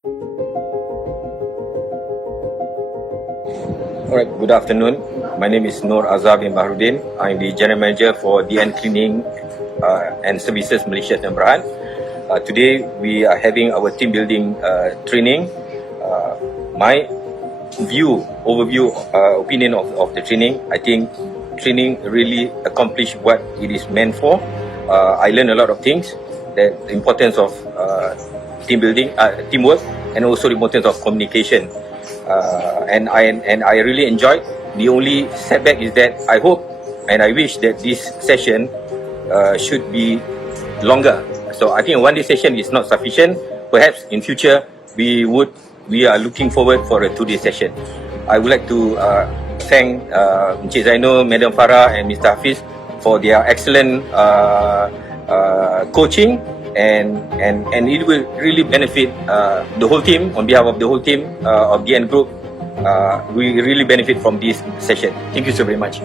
Alright, good afternoon. My name is Nur Azhar bin Bahrudin. I'm the General Manager for DN Cleaning and Services Malaysia dan Berhad. Today we are having our team building training. My opinion of the training, I think training really accomplished what it is meant for. I learned a lot of things, the importance of team building, teamwork, and also the importance of communication. And I really enjoyed. The only setback is that I hope and I wish that this session should be longer. So I think a one-day session is not sufficient. Perhaps in future we are looking forward for a 2-day session. I would like to thank Encik Zainul, Madam Farah, and Mr. Hafiz for their excellent coaching, and it will really benefit the whole team. On behalf of the whole team of DN Group, we really benefit from this session. Thank you so very much.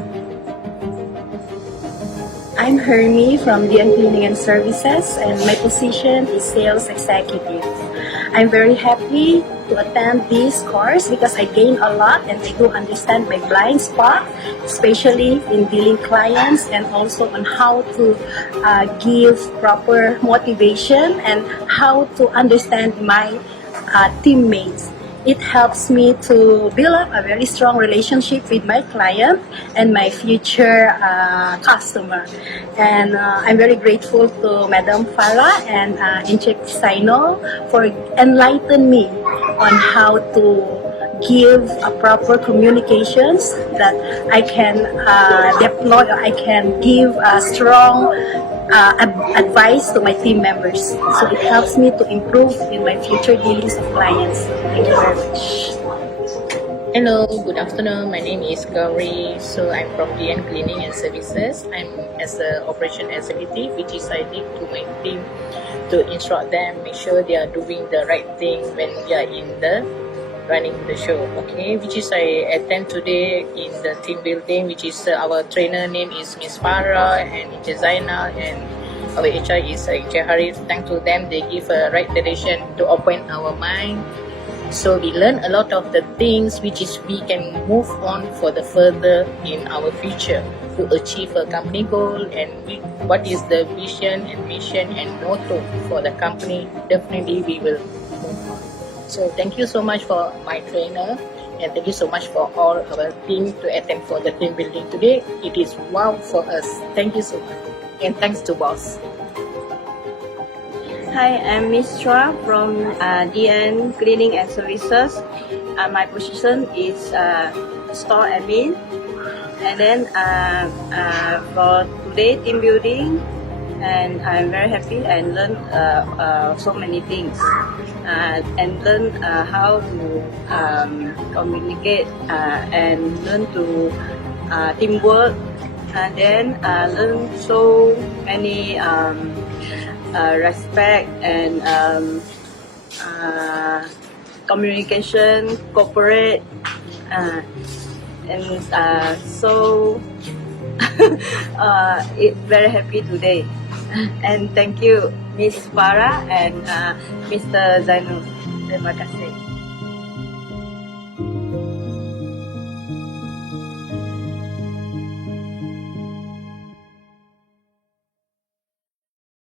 I'm Hermie from DN Cleaning and Services, and my position is Sales Executive. I'm very happy to attend this course because I gain a lot and I do understand my blind spot, especially in dealing clients, and also on how to give proper motivation and how to understand my teammates. It helps me to build up a very strong relationship with my client and my future customer. And I'm very grateful to Madam Farah and Encik Zainul for enlightening me on how to give a proper communications that I can deploy, or I can give a strong advice to my team members. So it helps me to improve in my future dealings of clients. Thank you very much. Hello, good afternoon. My name is Gauri. So I'm from DN Cleaning and Services. I'm as an operation executive, which is I need to my team to instruct them, make sure they are doing the right thing when they are in the running the show. Okay, which is I attend today in the team building, which is our trainer name is Miss Farah and Encik Zainal, and our HR is Encik Harif. Thanks to them, they give a right direction to open our mind. So we learn a lot of the things which is we can move on for the further in our future to achieve a company goal, and what is the vision and mission and motto for the company. Definitely we will move on. So thank you so much for my trainer, and thank you so much for all our team to attend for the team building today. It is wow for us. Thank you so much, and thanks to boss. Hi, I'm Miss Chua from DN Cleaning and Services. My position is store admin. And then for today team building, and I'm very happy and learn so many things, and learn how to communicate and learn to teamwork, and then learn so many respect and communication, cooperate, and so it's very happy today. And thank you Miss Farah and Mr. Zainul. Terima kasih.